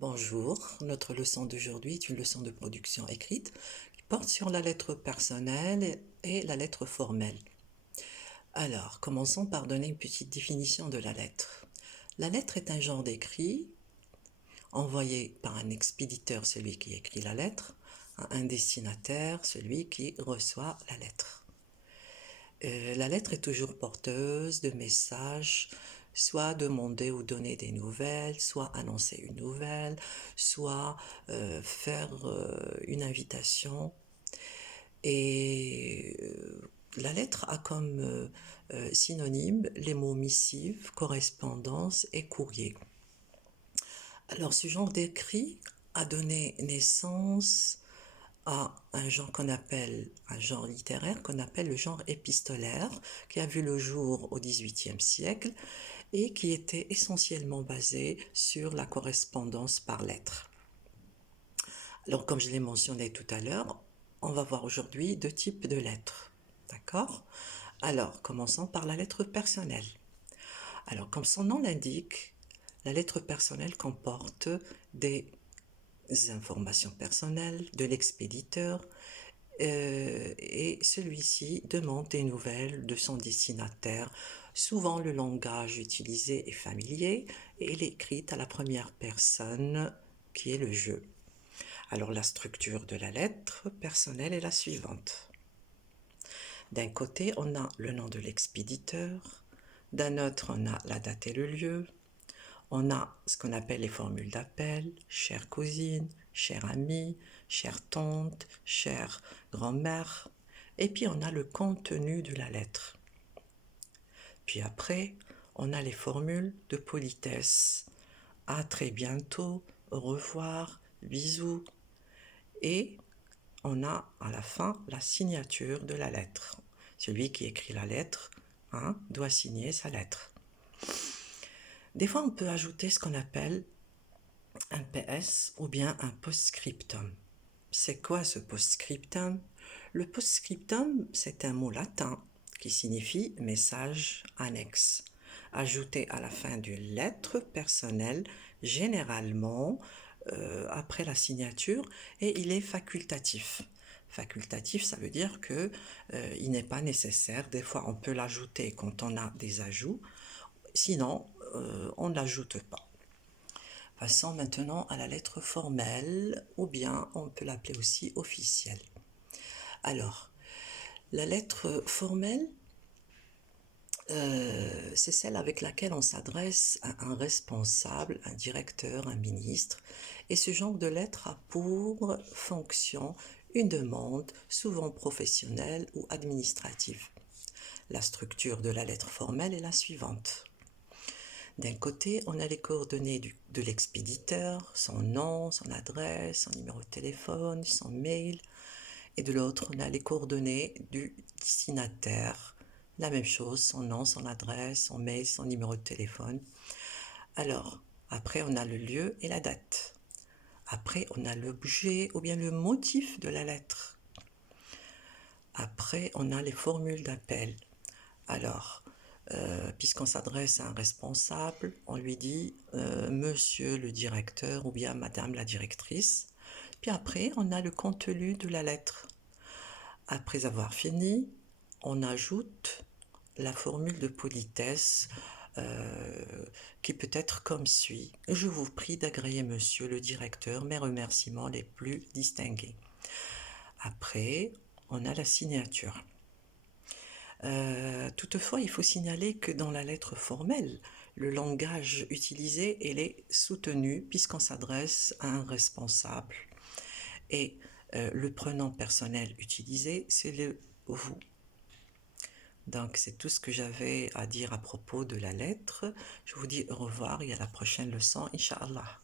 Bonjour, notre leçon d'aujourd'hui est une leçon de production écrite qui porte sur la lettre personnelle et la lettre formelle. Alors, commençons par donner une petite définition de la lettre. La lettre est un genre d'écrit envoyé par un expéditeur, celui qui écrit la lettre, à un destinataire, celui qui reçoit la lettre. La lettre est toujours porteuse de messages, soit demander ou donner des nouvelles, soit annoncer une nouvelle, soit faire une invitation. Et la lettre a comme synonyme les mots missive, correspondance et courrier. Alors ce genre d'écrit a donné naissance à un genre un genre littéraire qu'on appelle le genre épistolaire, qui a vu le jour au XVIIIe siècle et qui était essentiellement basé sur la correspondance par lettres. Alors, comme je l'ai mentionné tout à l'heure, on va voir aujourd'hui deux types de lettres. D'accord? Alors, commençons par la lettre personnelle. Alors, comme son nom l'indique, la lettre personnelle comporte des informations personnelles de l'expéditeur et celui-ci demande des nouvelles de son destinataire. Souvent, le langage utilisé est familier et il est écrit à la première personne qui est le je. Alors, la structure de la lettre personnelle est la suivante. D'un côté, on a le nom de l'expéditeur. D'un autre, on a la date et le lieu. On a ce qu'on appelle les formules d'appel, chère cousine, chère amie, chère tante, chère grand-mère. Et puis on a le contenu de la lettre. Puis après, on a les formules de politesse. À très bientôt, au revoir, bisous. Et on a à la fin la signature de la lettre. Celui qui écrit la lettre doit signer sa lettre. Des fois, on peut ajouter ce qu'on appelle un PS ou bien un post-scriptum. C'est quoi ce post-scriptum? Le post-scriptum, c'est un mot latin qui signifie message annexe, ajouté à la fin d'une lettre personnelle, généralement après la signature, et il est facultatif. Facultatif, ça veut dire que il n'est pas nécessaire. Des fois, on peut l'ajouter quand on a des ajouts. Sinon, on ne l'ajoute pas. Passons maintenant à la lettre formelle, ou bien on peut l'appeler aussi officielle. Alors, la lettre formelle, c'est celle avec laquelle on s'adresse à un responsable, un directeur, un ministre. Et ce genre de lettre a pour fonction une demande, souvent professionnelle ou administrative. La structure de la lettre formelle est la suivante. D'un côté, on a les coordonnées de l'expéditeur, son nom, son adresse, son numéro de téléphone, son mail. Et de l'autre, on a les coordonnées du destinataire. La même chose, son nom, son adresse, son mail, son numéro de téléphone. Alors, après, on a le lieu et la date. Après, on a l'objet ou bien le motif de la lettre. Après, on a les formules d'appel. Alors, puisqu'on s'adresse à un responsable, on lui dit monsieur le directeur ou bien madame la directrice. Puis après, on a le contenu de la lettre. Après avoir fini, on ajoute la formule de politesse qui peut être comme suit. Je vous prie d'agréer monsieur le directeur mes remerciements les plus distingués. Après, on a la signature. Toutefois, il faut signaler que dans la lettre formelle, le langage utilisé est soutenu puisqu'on s'adresse à un responsable. Et le pronom personnel utilisé, c'est le vous. Donc, c'est tout ce que j'avais à dire à propos de la lettre. Je vous dis au revoir et à la prochaine leçon, Inch'Allah.